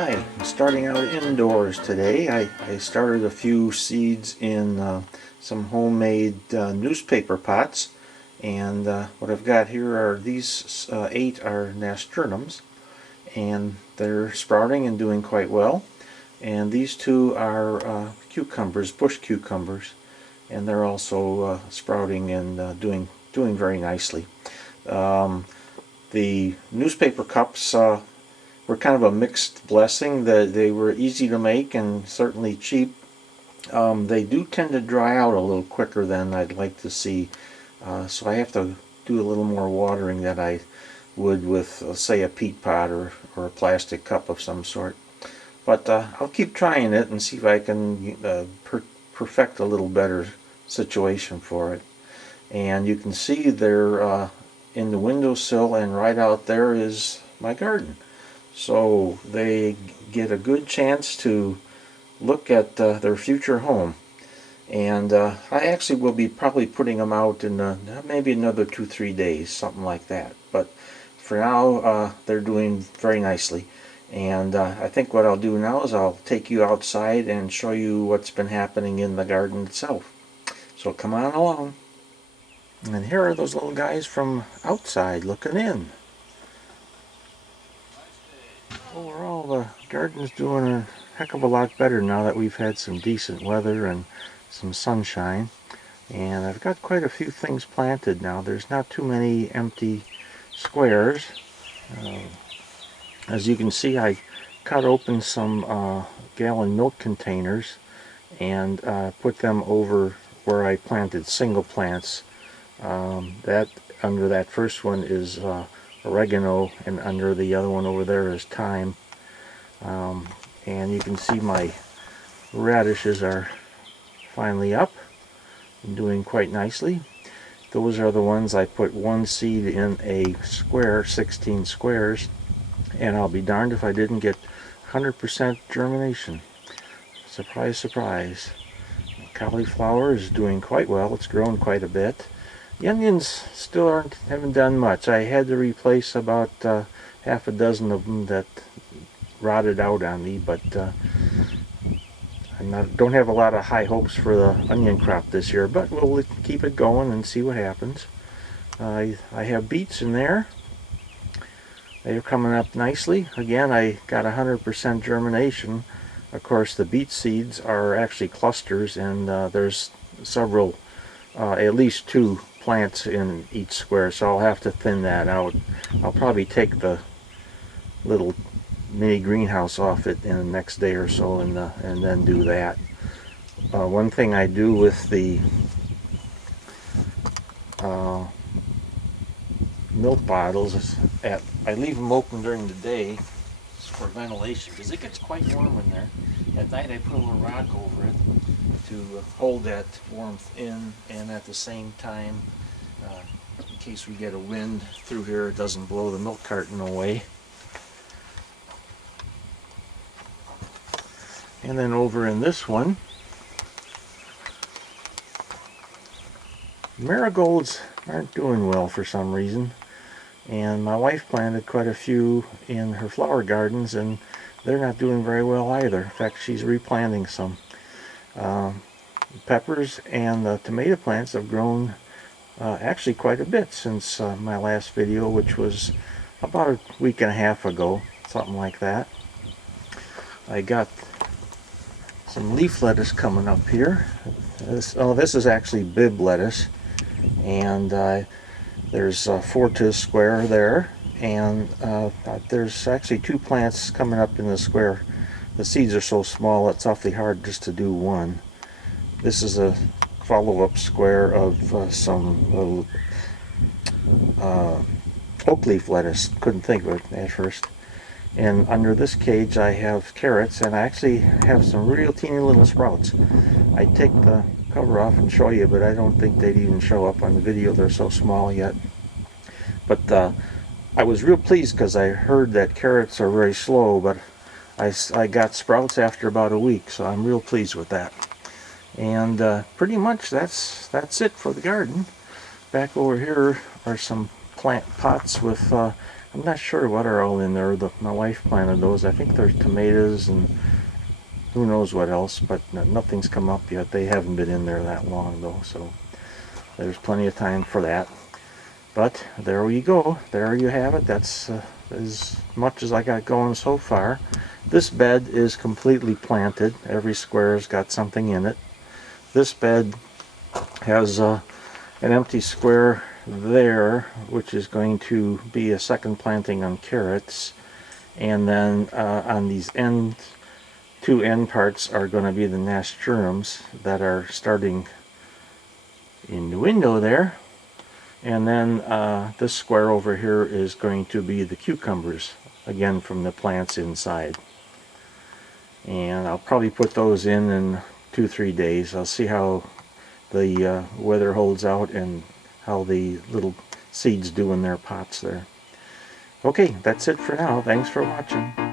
Hi, I'm starting out indoors today. I started a few seeds in some homemade newspaper pots, and what I've got here are these 8 are nasturtiums, and they're sprouting and doing quite well. And these 2 are cucumbers, bush cucumbers, and they're also sprouting and doing very nicely. The newspaper cups were kind of a mixed blessing. That they were easy to make and certainly cheap. They do tend to dry out a little quicker than I'd like to see, so I have to do a little more watering than I would with, say, a peat pot or a plastic cup of some sort. But I'll keep trying it and see if I can perfect a little better situation for it. And you can see they're in the windowsill, and right out there is my garden. So they get a good chance to look at their future home. And I actually will be probably putting them out in maybe another 2-3 days, something like that. But for now, they're doing very nicely. And I think what I'll do now is I'll take you outside and show you what's been happening in the garden itself. So come on along. And here are those little guys from outside looking in. Overall, the garden's doing a heck of a lot better now that we've had some decent weather and some sunshine. And I've got quite a few things planted now. There's not too many empty squares. Uh, as you can see, I cut open some gallon milk containers and put them over where I planted single plants. That under that first one is oregano, and under the other one over there is thyme. And you can see my radishes are finally up and doing quite nicely. Those are the ones I put one seed in a square, 16 squares, and I'll be darned if I didn't get 100% germination. Surprise, surprise. Cauliflower is doing quite well. It's grown quite a bit. The onions still haven't done much. I had to replace about half a dozen of them that rotted out on me, but don't have a lot of high hopes for the onion crop this year, but we'll keep it going and see what happens. I have beets in there. They're coming up nicely. Again, I got 100% germination. Of course, the beet seeds are actually clusters, and there's several, at least 2 plants in each square, so I'll have to thin that out. I'll probably take the little mini greenhouse off it in the next day or so, and then do that. One thing I do with the milk bottles is I leave them open during the day for ventilation, because it gets quite warm in there. At night I put a little rock over it to hold that warmth in, and at the same time, in case we get a wind through here, it doesn't blow the milk carton away. And then over in this one, marigolds aren't doing well for some reason, and my wife planted quite a few in her flower gardens, and they're not doing very well either. In fact, she's replanting some. Peppers and the tomato plants have grown actually quite a bit since my last video, which was about a week and a half ago, something like that. I got some leaf lettuce coming up here. This is actually Bibb lettuce, and there's 4 to a square there, and there's actually 2 plants coming up in the square. The seeds are so small it's awfully hard just to do one. This is a follow-up square of some oak leaf lettuce. Couldn't think of it at first. And under this cage I have carrots, and I actually have some real teeny little sprouts. I'd take the cover off and show you, but I don't think they'd even show up on the video. They're so small yet. But I was real pleased because I heard that carrots are very slow, but I got sprouts after about a week, so I'm real pleased with that. And pretty much that's it for the garden. Back over here are some plant pots with I'm not sure what are all in there. My wife planted those. I think there's tomatoes and who knows what else, but nothing's come up yet. They haven't been in there that long though, so there's plenty of time for that. But there we go. There you have it. That's as much as I got going so far. This bed is completely planted. Every square's got something in it. This bed has an empty square there, which is going to be a second planting on carrots. And then on these two end parts are going to be the nasturtiums that are starting in the window there. And then this square over here is going to be the cucumbers, again from the plants inside. And I'll probably put those in 2-3 days. I'll see how the weather holds out and how the little seeds do in their pots there. Okay, that's it for now. Thanks for watching.